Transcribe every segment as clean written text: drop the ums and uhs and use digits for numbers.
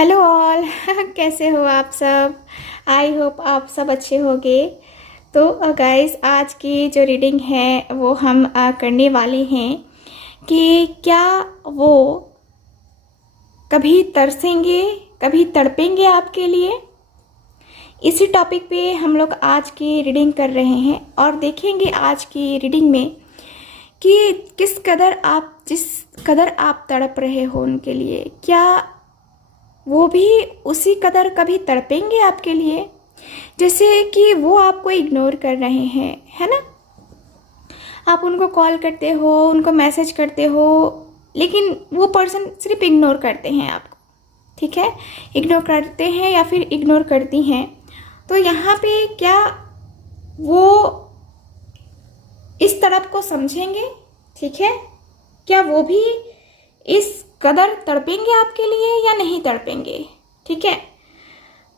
Hello all कैसे हो आप सब। आई होप आप सब अच्छे होंगे। तो गाइस आज की जो रीडिंग है वो हम करने वाले हैं कि क्या वो कभी तरसेंगे कभी तड़पेंगे आपके लिए। इसी टॉपिक पे हम लोग आज की रीडिंग कर रहे हैं और देखेंगे आज की रीडिंग में कि जिस कदर आप तड़प रहे हो उनके लिए, क्या वो भी उसी कदर कभी तड़पेंगे आपके लिए जैसे कि वो आपको इग्नोर कर रहे हैं, है ना। आप उनको कॉल करते हो, उनको मैसेज करते हो, लेकिन वो पर्सन सिर्फ इग्नोर करते हैं आपको, ठीक है। इग्नोर करते हैं या फिर इग्नोर करती हैं। तो यहाँ पे क्या वो इस तरफ को समझेंगे, ठीक है। क्या वो भी इस कदर तड़पेंगे आपके लिए या नहीं तड़पेंगे, ठीक है।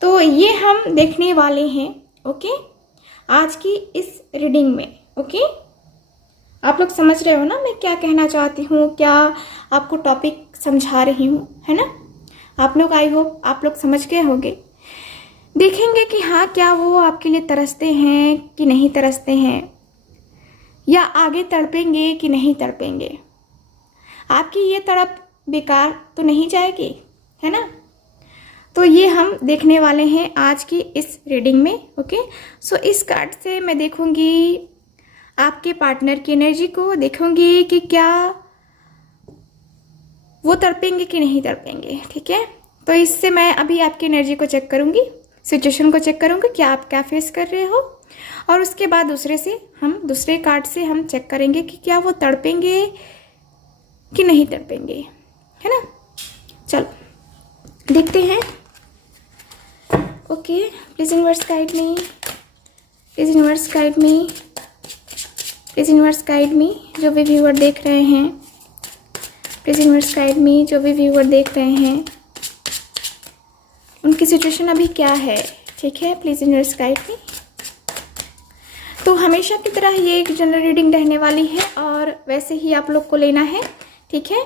तो ये हम देखने वाले हैं, ओके, आज की इस रीडिंग में। ओके, आप लोग समझ रहे हो ना मैं क्या कहना चाहती हूँ, क्या आपको टॉपिक समझा रही हूँ, है ना। आप लोग आई होप आप लोग समझ गए होंगे। देखेंगे कि हाँ क्या वो आपके लिए तरसते हैं कि नहीं तरसते हैं, या आगे तड़पेंगे कि नहीं तड़पेंगे। आपकी ये तड़प बेकार तो नहीं जाएगी, है ना। तो ये हम देखने वाले हैं आज की इस रीडिंग में। ओके, सो इस कार्ड से मैं देखूंगी आपके पार्टनर की एनर्जी को, देखूंगी कि क्या वो तड़पेंगे कि नहीं तड़पेंगे, ठीक है। तो इससे मैं अभी आपकी एनर्जी को चेक करूंगी, सिचुएशन को चेक करूंगी कि आप क्या फेस कर रहे हो, और उसके बाद दूसरे कार्ड से हम चेक करेंगे कि क्या वो तड़पेंगे कि नहीं तड़पेंगे, है ना। चलो देखते हैं। Okay, please universe guide me, please universe guide me, please universe guide मी। जो भी व्यूअर देख रहे हैं, प्लीज यूनिवर्स गाइड मी। जो भी व्यूअर देख रहे हैं उनकी सिचुएशन अभी क्या है, ठीक है। प्लीज यूनिवर्स गाइड मी। तो हमेशा की तरह ये एक जनरल रीडिंग रहने वाली है और वैसे ही आप लोग को लेना है, ठीक है।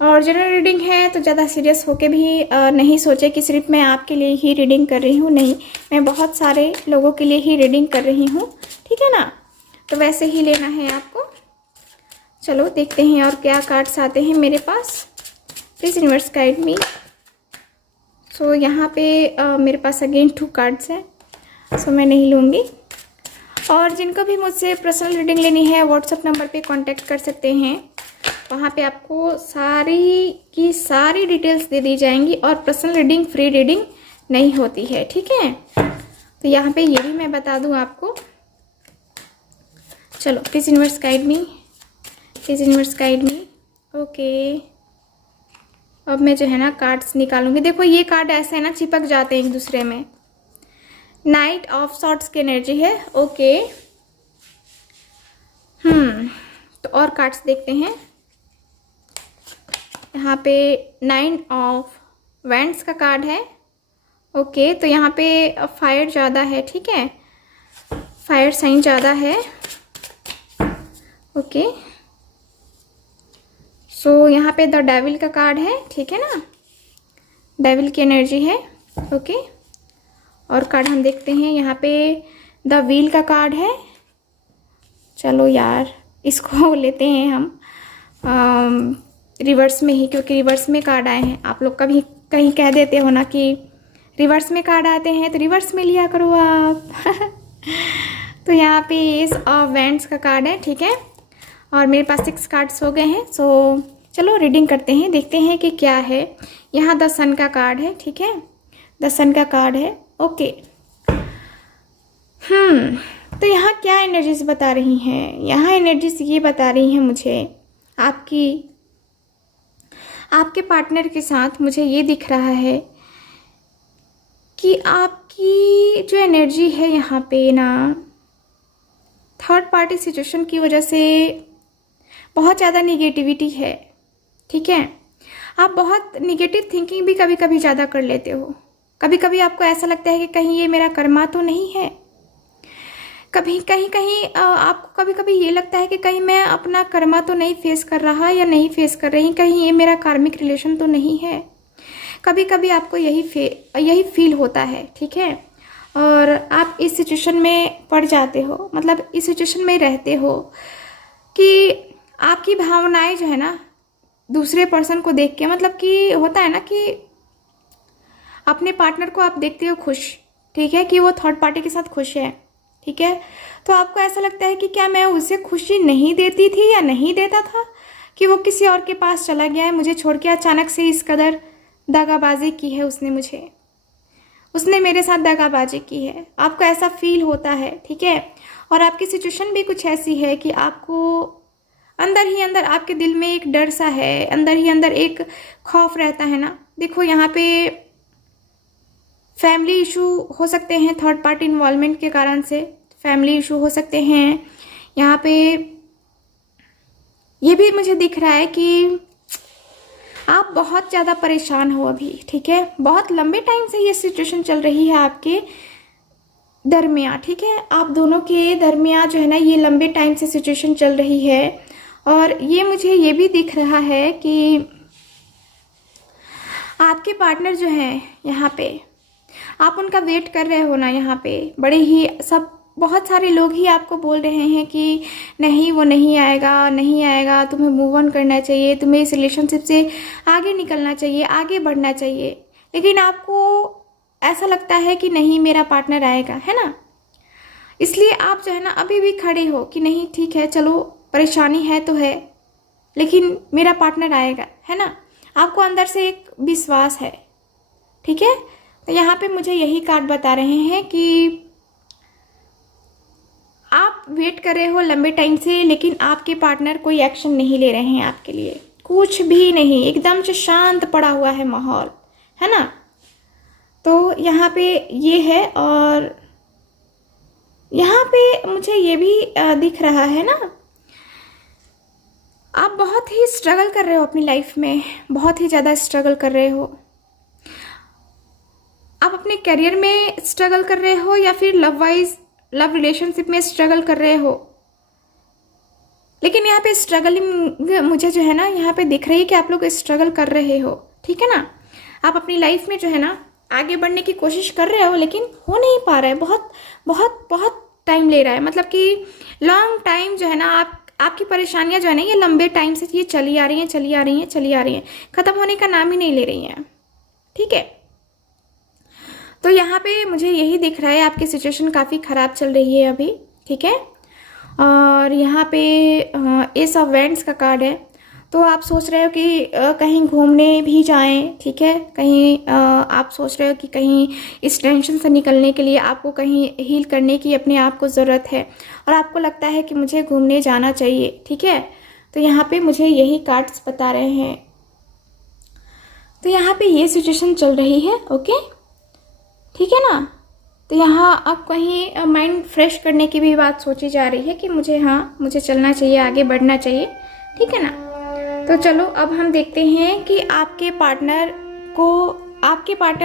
और जनरल रीडिंग है तो ज़्यादा सीरियस होके भी नहीं सोचे कि सिर्फ मैं आपके लिए ही रीडिंग कर रही हूँ, नहीं, मैं बहुत सारे लोगों के लिए ही रीडिंग कर रही हूँ, ठीक है ना। तो वैसे ही लेना है आपको। चलो देखते हैं और क्या कार्ड्स आते हैं मेरे पास। Please universe guide me. So यहाँ पे मेरे पास अगेन 2 कार्ड्स हैं, सो मैं नहीं लूँगी। और जिनको भी मुझसे पर्सनल रीडिंग लेनी है व्हाट्सएप नंबर पे कांटेक्ट कर सकते हैं, वहाँ पे आपको सारी की सारी डिटेल्स दे दी जाएंगी। और पर्सनल रीडिंग फ्री रीडिंग नहीं होती है, ठीक है। तो यहाँ पे ये भी मैं बता दूँ आपको। चलो please universe guide me, please universe guide me. Okay, अब मैं जो है ना कार्ड्स निकालूंगी। देखो ये कार्ड ऐसे है ना, चिपक जाते हैं एक दूसरे में। नाइट ऑफ सॉर्ट्स की एनर्जी है, ओके। तो और कार्ड्स देखते हैं। यहाँ पे 9 ऑफ वैंड्स का कार्ड है, ओके। तो यहाँ पे फायर ज़्यादा है, ठीक है, फायर साइन ज़्यादा है, ओके। सो यहाँ पे द डेविल का कार्ड है, ठीक है ना, डेविल की एनर्जी है, ओके। और कार्ड हम देखते हैं, यहाँ पे द व्हील का कार्ड है। चलो यार इसको लेते हैं हम रिवर्स में ही, क्योंकि रिवर्स में कार्ड आए हैं। आप लोग कभी कहीं कह देते हो ना कि रिवर्स में कार्ड आते हैं तो रिवर्स में लिया करो आप तो यहाँ पे इस वैंड्स का कार्ड है, ठीक है। और मेरे पास 6 कार्ड्स हो गए हैं। सो चलो रीडिंग करते हैं, देखते हैं कि क्या है। यहाँ द सन का कार्ड है, ठीक है, द सन का कार्ड है, ओके। तो यहाँ क्या एनर्जीज बता रही हैं, यहाँ एनर्जीज ये बता रही हैं मुझे आपके पार्टनर के साथ मुझे ये दिख रहा है कि आपकी जो एनर्जी है यहाँ पे ना, थर्ड पार्टी सिचुएशन की वजह से बहुत ज़्यादा निगेटिविटी है, ठीक है। आप बहुत निगेटिव थिंकिंग भी कभी कभी ज़्यादा कर लेते हो। कभी कभी आपको ऐसा लगता है कि कहीं ये मेरा कर्मा तो नहीं है। कहीं आपको कभी कभी ये लगता है कि कहीं मैं अपना कर्मा तो नहीं फेस कर रहा या नहीं फेस कर रही, कहीं ये मेरा कार्मिक रिलेशन तो नहीं है। कभी कभी आपको यही फील होता है, ठीक है। और आप इस सिचुएशन में पड़ जाते हो, मतलब इस सिचुएशन में रहते हो कि आपकी भावनाएं जो है ना दूसरे पर्सन को देख के, मतलब कि होता है ना कि अपने पार्टनर को आप देखते हो खुश, ठीक है, कि वो थर्ड पार्टी के साथ खुश है, ठीक है, तो आपको ऐसा लगता है कि क्या मैं उसे खुशी नहीं देती थी या नहीं देता था कि वो किसी और के पास चला गया है, मुझे छोड़ के अचानक से इस कदर दगाबाजी की है उसने मेरे साथ दगाबाजी की है। आपको ऐसा फील होता है, ठीक है। और आपकी सिचुएशन भी कुछ ऐसी है कि आपको अंदर ही अंदर आपके दिल में एक डर सा है, अंदर ही अंदर एक खौफ रहता है ना। देखो यहाँ पे फैमिली इशू हो सकते हैं, थर्ड पार्टी इन्वॉल्वमेंट के कारण से फैमिली इशू हो सकते हैं। यहाँ पे ये भी मुझे दिख रहा है कि आप बहुत ज़्यादा परेशान हो अभी, ठीक है, बहुत लंबे टाइम से ये सिचुएशन चल रही है आपके दरमियाँ, ठीक है, आप दोनों के दरमियाँ जो है ना ये लंबे टाइम से सिचुएशन चल रही है। और ये मुझे ये भी दिख रहा है कि आपके पार्टनर जो हैं यहाँ पे, आप उनका वेट कर रहे हो ना, यहाँ पे बड़े ही सब बहुत सारे लोग ही आपको बोल रहे हैं कि नहीं वो नहीं आएगा, तुम्हें मूव ऑन करना चाहिए, तुम्हें इस रिलेशनशिप से आगे निकलना चाहिए, आगे बढ़ना चाहिए। लेकिन आपको ऐसा लगता है कि नहीं मेरा पार्टनर आएगा, है ना, इसलिए आप जो है ना अभी भी खड़े हो कि नहीं ठीक है, चलो परेशानी है तो है, लेकिन मेरा पार्टनर आएगा, है ना। आपको अंदर से एक विश्वास है, ठीक है। तो यहाँ पे मुझे यही कार्ड बता रहे हैं कि आप वेट कर रहे हो लंबे टाइम से, लेकिन आपके पार्टनर कोई एक्शन नहीं ले रहे हैं आपके लिए, कुछ भी नहीं, एकदम से शांत पड़ा हुआ है माहौल, है ना। तो यहाँ पे ये है। और यहाँ पे मुझे ये भी दिख रहा है ना, आप बहुत ही स्ट्रगल कर रहे हो अपनी लाइफ में, बहुत ही ज़्यादा स्ट्रगल कर रहे हो। आप अपने करियर में स्ट्रगल कर रहे हो या फिर लव रिलेशनशिप में स्ट्रगल कर रहे हो। लेकिन यहाँ पे स्ट्रगलिंग मुझे जो है ना यहाँ पे दिख रही है कि आप लोग स्ट्रगल कर रहे हो, ठीक है ना। आप अपनी लाइफ में जो है ना आगे बढ़ने की कोशिश कर रहे हो, लेकिन हो नहीं पा रहा है, बहुत बहुत बहुत टाइम ले रहा है, मतलब कि लॉन्ग टाइम जो है ना आपकी परेशानियां जो है ना ये लंबे टाइम से ये चली आ रही हैं, ख़त्म होने का नाम ही नहीं ले रही हैं, ठीक है। तो यहाँ पे मुझे यही दिख रहा है, आपकी सिचुएशन काफ़ी ख़राब चल रही है अभी, ठीक है। और यहाँ पे एस ऑफ वैंड्स का कार्ड है, तो आप सोच रहे हो कि कहीं घूमने भी जाएं, ठीक है, कहीं आप सोच रहे हो कि कहीं इस टेंशन से निकलने के लिए आपको कहीं हील करने की अपने आप को ज़रूरत है, और आपको लगता है कि मुझे घूमने जाना चाहिए, ठीक है। तो यहाँ पे मुझे यही कार्ड्स बता रहे हैं। तो यहाँ पे ये सिचुएशन चल रही है, ओके, ठीक है ना। तो यहाँ अब कहीं माइंड फ्रेश करने की भी बात सोची जा रही है कि मुझे चलना चाहिए, आगे बढ़ना चाहिए, ठीक है ना। तो चलो अब हम देखते हैं कि आपके पार्टनर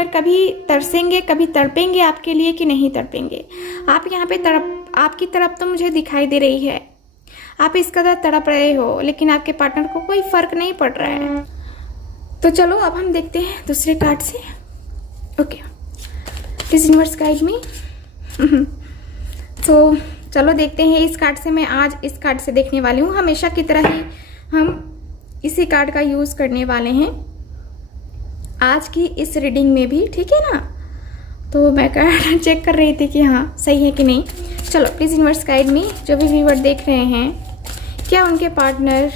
कभी तरसेंगे, कभी तड़पेंगे आपके लिए कि नहीं तड़पेंगे। आप यहाँ पे आपकी तरफ तो मुझे दिखाई दे रही है, आप इस कदर तड़प रहे हो, लेकिन आपके पार्टनर को कोई फर्क नहीं पड़ रहा है। तो चलो अब हम देखते हैं दूसरे कार्ड से, ओके। प्लीज यूनिवर्स गाइड मी। तो चलो देखते हैं, इस कार्ड से मैं आज इस कार्ड से देखने वाली हूँ। हमेशा की तरह ही हम इसी कार्ड का यूज़ करने वाले हैं आज की इस रीडिंग में भी, ठीक है ना। तो मैं कार्ड चेक कर रही थी कि हाँ सही है कि नहीं। चलो प्लीज़ यूनिवर्स गाइड मी, जो भी व्यूअर देख रहे हैं, क्या उनके पार्टनर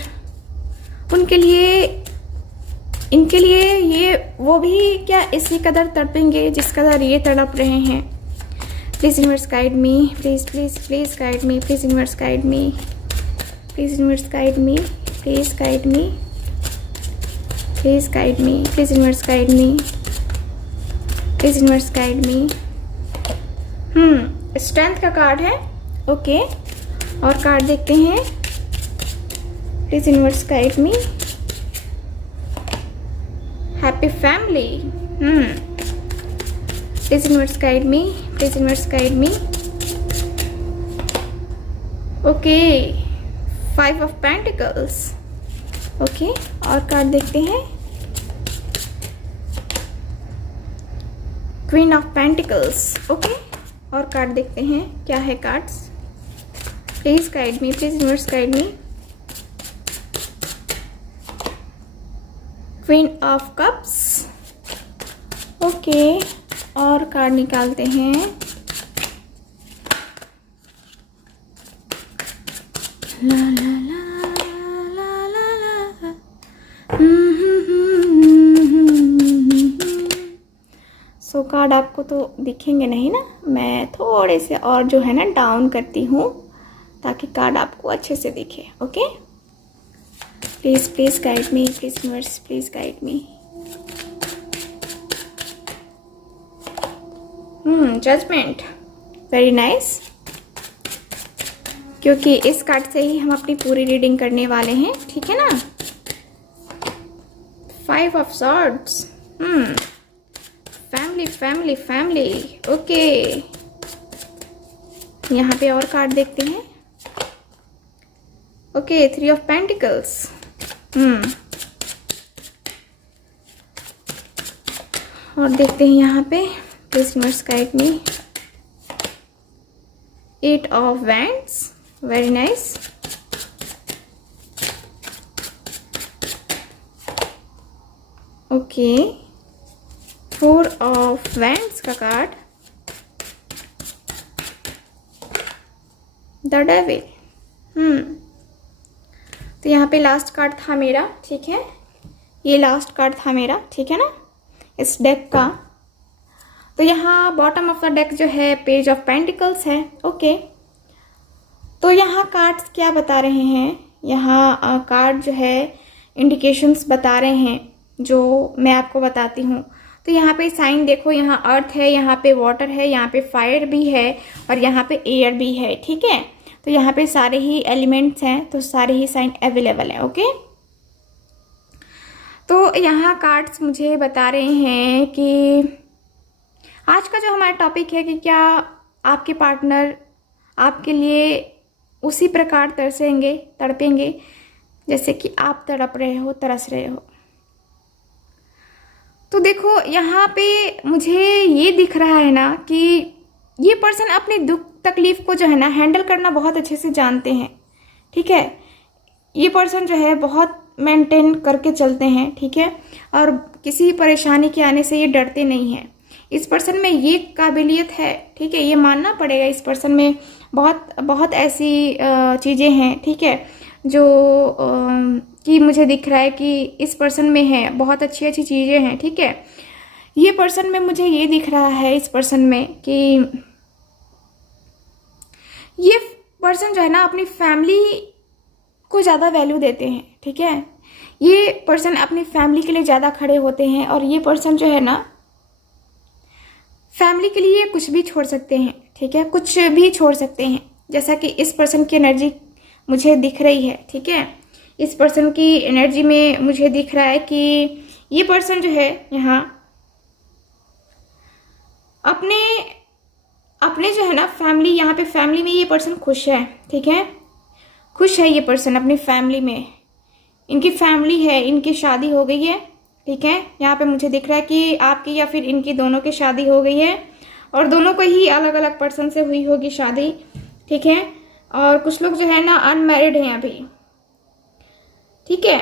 इनके लिए ये वो भी क्या इसी कदर तड़पेंगे जिस कदर ये तड़प रहे हैं। Please universe guide me, please please please guide me, please universe guide me, please universe guide me, please guide me, please guide me, please universe guide me, please universe guide me. Strength का card है, okay. और card देखते हैं, please universe guide me. Happy family, please universe guide me, please universe guide me, okay. 5 of pentacles, okay. और card देखते हैं, queen of pentacles. Okay, और card देखते हैं क्या है cards. Please guide me, please universe guide me. Queen of cups. Okay, और card निकालते हैं। ला ला ला ला ला ला। सो कार्ड आपको तो दिखेंगे नहीं ना, मैं थोड़े से और जो है ना डाउन करती हूँ ताकि कार्ड आपको अच्छे से दिखे। Okay, please please guide me, please universe please guide me. Judgement, very nice, क्योंकि इस कार्ड से ही हम अपनी पूरी रीडिंग करने वाले हैं, ठीक है ना। 5 of swords, family family family. Okay, यहाँ पे और कार्ड देखते हैं। Okay, 3 of pentacles. और देखते हैं यहाँ पे, please universe guide me. 8 of wands, very nice. Okay, 4 of wands का कार्ड, द डेविल। तो यहाँ पे लास्ट कार्ड था मेरा, ठीक है, ये लास्ट कार्ड था मेरा, ठीक है ना, इस डेक का। तो यहाँ बॉटम ऑफ द डेक जो है पेज ऑफ पेंटिकल्स है। ओके, तो यहाँ कार्ड्स क्या बता रहे हैं, यहाँ कार्ड जो है इंडिकेशंस बता रहे हैं जो मैं आपको बताती हूँ। तो यहाँ पे साइन देखो, यहाँ अर्थ है, यहाँ पे वाटर है, यहाँ पे फायर भी है और यहाँ पे एयर भी है, ठीक है। तो यहाँ पे सारे ही एलिमेंट्स हैं, तो सारे ही साइन अवेलेबल हैं। ओके, तो यहाँ कार्ड्स मुझे बता रहे हैं कि आज का जो हमारा टॉपिक है कि क्या आपके पार्टनर आपके लिए उसी प्रकार तरसेंगे, तड़पेंगे जैसे कि आप तड़प रहे हो, तरस रहे हो। तो देखो यहाँ पे मुझे ये दिख रहा है ना कि ये पर्सन अपने दुख तकलीफ को जो है ना हैंडल करना बहुत अच्छे से जानते हैं, ठीक है। ये पर्सन जो है बहुत मेंटेन करके चलते हैं, ठीक है, और किसी परेशानी के आने से ये डरते नहीं हैं। इस पर्सन में ये काबिलियत है, ठीक है, ये मानना पड़ेगा। इस पर्सन में बहुत बहुत ऐसी चीज़ें हैं, ठीक है, जो कि मुझे दिख रहा है कि इस पर्सन में है, बहुत अच्छी अच्छी चीज़ें हैं, ठीक है। ये पर्सन में मुझे ये दिख रहा है इस पर्सन में कि ये पर्सन जो है ना अपनी फैमिली को ज़्यादा वैल्यू देते हैं, ठीक है। ये पर्सन अपनी फैमिली के लिए ज़्यादा खड़े होते हैं और ये पर्सन जो है ना फैमिली के लिए कुछ भी छोड़ सकते हैं, ठीक है, कुछ भी छोड़ सकते हैं। जैसा कि इस पर्सन की एनर्जी मुझे दिख रही है, ठीक है, इस पर्सन की एनर्जी में मुझे दिख रहा है कि ये पर्सन जो है यहाँ अपने अपने जो है ना फैमिली, यहाँ पे फैमिली में ये पर्सन खुश है, ठीक है, खुश है ये पर्सन अपनी फैमिली में। इनकी फैमिली है, इनकी शादी हो गई है, ठीक है। यहाँ पे मुझे दिख रहा है कि आपकी या फिर इनकी दोनों की शादी हो गई है और दोनों को ही अलग अलग पर्सन से हुई होगी शादी, ठीक है। और कुछ लोग जो है ना अनमैरिड हैं अभी, ठीक है।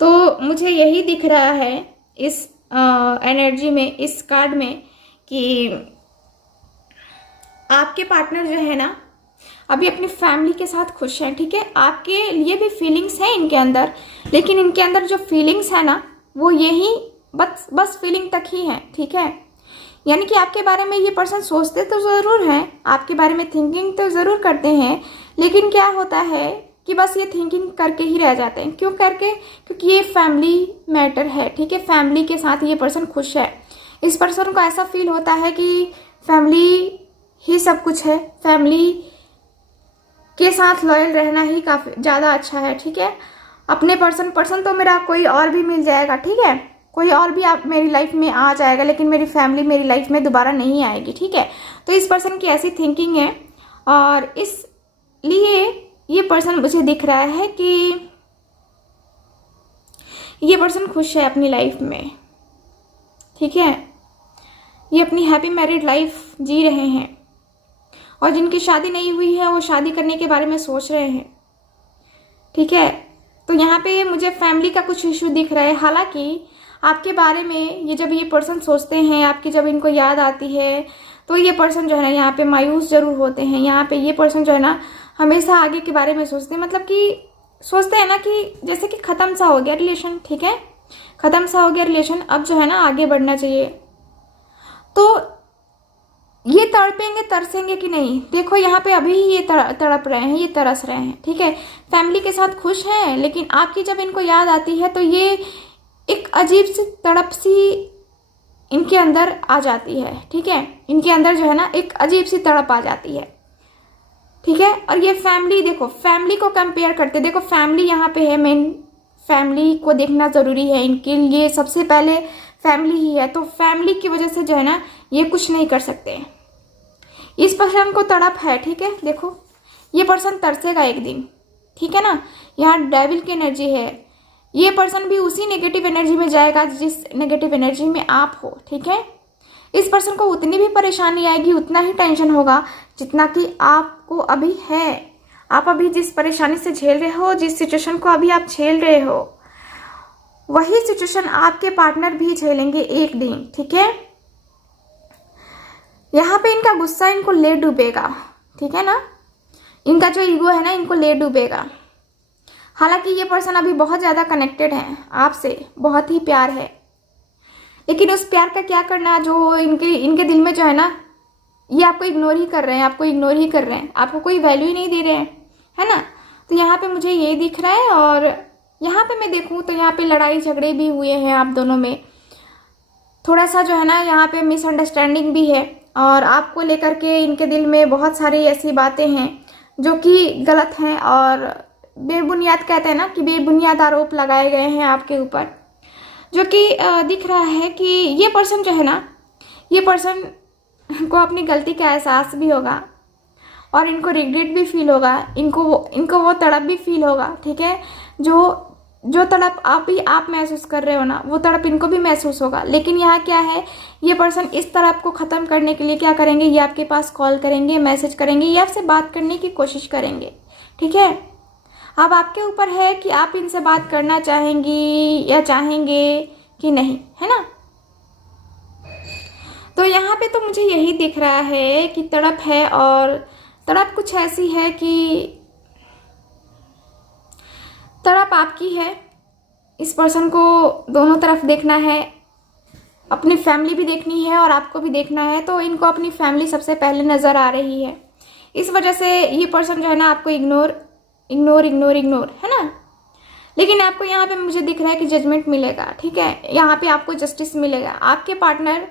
तो मुझे यही दिख रहा है इस एनर्जी में, इस कार्ड में, कि आपके पार्टनर जो है ना अभी अपनी फैमिली के साथ खुश हैं, ठीक है। आपके लिए भी फीलिंग्स हैं इनके अंदर, लेकिन इनके अंदर जो फीलिंग्स है ना वो यही बस फीलिंग तक ही है, ठीक है। यानी कि आपके बारे में ये पर्सन सोचते तो ज़रूर हैं, आपके बारे में थिंकिंग तो ज़रूर करते हैं, लेकिन क्या होता है कि बस ये थिंकिंग करके ही रह जाते हैं। क्यों करके? क्योंकि ये फैमिली मैटर है, ठीक है। फैमिली के साथ ये पर्सन खुश है। इस पर्सन को ऐसा फील होता है कि फैमिली ही सब कुछ है, फैमिली के साथ लॉयल रहना ही काफ़ी ज़्यादा अच्छा है, ठीक है। अपने पर्सन तो मेरा कोई और भी मिल जाएगा, ठीक है, कोई और भी आप मेरी लाइफ में आ जाएगा, लेकिन मेरी फैमिली मेरी लाइफ में दोबारा नहीं आएगी, ठीक है। तो इस पर्सन की ऐसी थिंकिंग है और इसलिए ये पर्सन मुझे दिख रहा है कि ये पर्सन खुश है अपनी लाइफ में, ठीक है। ये अपनी हैप्पी मैरिड लाइफ जी रहे हैं और जिनकी शादी नहीं हुई है वो शादी करने के बारे में सोच रहे हैं, ठीक है। तो यहाँ पे मुझे फैमिली का कुछ इशू दिख रहा है। हालांकि आपके बारे में ये जब ये पर्सन सोचते हैं, आपकी जब इनको याद आती है, तो ये पर्सन जो है ना यहाँ पे मायूस जरूर होते हैं। यहाँ पे ये पर्सन जो है ना हमेशा आगे के बारे में सोचते हैं, मतलब कि सोचते हैं ना कि जैसे कि ख़त्म सा हो गया रिलेशन, ठीक है, ख़त्म सा हो गया रिलेशन, अब जो है ना आगे बढ़ना चाहिए। तो ये तड़पेंगे तरसेंगे कि नहीं, देखो यहाँ पे अभी ये तड़प रहे हैं, ये तरस रहे हैं, ठीक है। फैमिली के साथ खुश हैं, लेकिन आपकी जब इनको याद आती है तो ये एक अजीब सी तड़प सी इनके अंदर आ जाती है, ठीक है। इनके अंदर जो है ना एक अजीब सी तड़प आ जाती है, ठीक है। और ये फैमिली, देखो फैमिली को कंपेयर करते, देखो फैमिली यहाँ पे है, मेन फैमिली को देखना ज़रूरी है इनके लिए, सबसे पहले फैमिली ही है। तो फैमिली की वजह से जो है ना ये कुछ नहीं कर सकते। इस पर्सन को तड़प है, ठीक है। देखो ये पर्सन तरसेगा एक दिन, ठीक है ना। यहाँ डेविल की एनर्जी है, ये पर्सन भी उसी नेगेटिव एनर्जी में जाएगा जिस नेगेटिव एनर्जी में आप हो, ठीक है। इस पर्सन को उतनी भी परेशानी आएगी, उतना ही टेंशन होगा जितना कि आपको अभी है। आप अभी जिस परेशानी से झेल रहे हो, जिस सिचुएशन को अभी आप झेल रहे हो, वही सिचुएशन आपके पार्टनर भी झेलेंगे एक दिन, ठीक है। यहाँ पे इनका गुस्सा इनको ले डूबेगा, ठीक है ना। इनका जो ईगो है ना इनको ले डूबेगा। हालांकि ये पर्सन अभी बहुत ज़्यादा कनेक्टेड है आपसे, बहुत ही प्यार है, लेकिन उस प्यार का क्या करना जो इनके दिल में जो है ना ये आपको इग्नोर ही कर रहे हैं, आपको इग्नोर ही कर रहे हैं, आपको कोई वैल्यू ही नहीं दे रहे हैं, है ना। तो यहाँ पे मुझे ये दिख रहा है। और यहाँ पे मैं देखूँ तो यहाँ पे लड़ाई झगड़े भी हुए हैं आप दोनों में, थोड़ा सा जो है ना यहाँ पे मिसअंडरस्टैंडिंग भी है, और आपको लेकर के इनके दिल में बहुत सारी ऐसी बातें हैं जो कि गलत हैं और बेबुनियाद, कहते हैं ना कि बेबुनियाद आरोप लगाए गए हैं आपके ऊपर, जो कि दिख रहा है कि ये पर्सन जो है ना, ये पर्सन को अपनी गलती का एहसास भी होगा और इनको रिग्रेट भी फील होगा, इनको वो तड़प भी फील होगा, ठीक है। जो तड़प आप महसूस कर रहे हो ना, वो तड़प इनको भी महसूस होगा। लेकिन यहाँ क्या है, ये पर्सन इस तड़प को ख़त्म करने के लिए क्या करेंगे, ये आपके पास कॉल करेंगे, मैसेज करेंगे, ये आपसे बात करने की कोशिश करेंगे, ठीक है। अब आपके ऊपर है कि आप इनसे बात करना चाहेंगी या चाहेंगे कि नहीं, है ना। तो यहाँ पे तो मुझे यही दिख रहा है कि तड़प है, और तड़प कुछ ऐसी है कि तड़प आपकी है। इस पर्सन को दोनों तरफ देखना है, अपनी फैमिली भी देखनी है और आपको भी देखना है। तो इनको अपनी फैमिली सबसे पहले नज़र आ रही है, इस वजह से ये पर्सन जो है ना आपको इग्नोर है ना। लेकिन आपको यहाँ पे मुझे दिख रहा है कि जजमेंट मिलेगा, ठीक है। यहाँ पे आपको जस्टिस मिलेगा। आपके पार्टनर,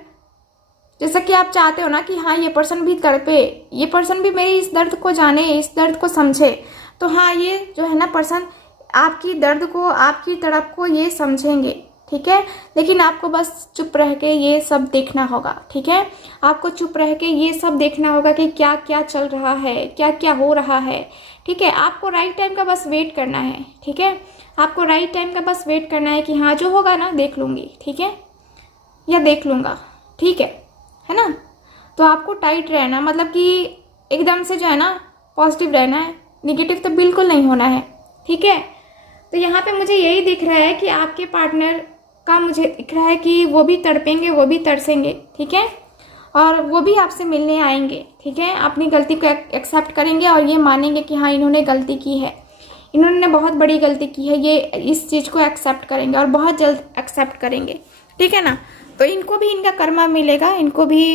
जैसा कि आप चाहते हो ना कि हाँ ये पर्सन भी तड़पे, ये पर्सन भी मेरी इस दर्द को जाने, इस दर्द को समझे, तो हाँ ये जो है ना पर्सन आपकी दर्द को, आपकी तड़प को ये समझेंगे, ठीक है। लेकिन आपको बस चुप रह के ये सब देखना होगा, ठीक है। आपको चुप रह के ये सब देखना होगा कि क्या क्या चल रहा है, क्या क्या हो रहा है, ठीक है। आपको राइट टाइम का बस वेट करना है, ठीक है। आपको राइट टाइम का बस वेट करना है कि हाँ जो होगा ना देख लूँगी, ठीक है, या देख लूँगा, ठीक है ना। तो आपको टाइट रहना, मतलब कि एकदम से जो है ना पॉजिटिव रहना है, निगेटिव तो बिल्कुल नहीं होना है, ठीक है। तो यहाँ पे मुझे यही दिख रहा है कि आपके पार्टनर का मुझे दिख रहा है कि वो भी तड़पेंगे, वो भी तरसेंगे, ठीक है। और वो भी आपसे मिलने आएंगे, ठीक है। अपनी गलती को एक्सेप्ट करेंगे और ये मानेंगे कि हाँ इन्होंने गलती की है, इन्होंने बहुत बड़ी गलती की है, ये इस चीज़ को एक्सेप्ट करेंगे और बहुत जल्द एक्सेप्ट करेंगे, ठीक है ना। तो इनको भी इनका कर्मा मिलेगा, इनको भी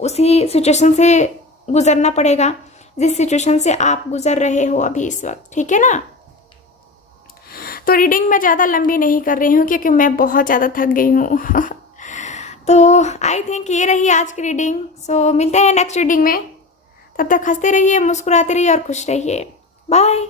उसी सिचुएशन से गुजरना पड़ेगा जिस सिचुएशन से आप गुजर रहे हो अभी इस वक्त, ठीक है ना। तो रीडिंग मैं ज़्यादा लंबी नहीं कर रही हूँ क्योंकि मैं बहुत ज़्यादा थक गई हूँ तो आई थिंक ये रही आज की रीडिंग। सो मिलते हैं नेक्स्ट रीडिंग में, तब तक हंसते रहिए, मुस्कुराते रहिए और खुश रहिए। बाय।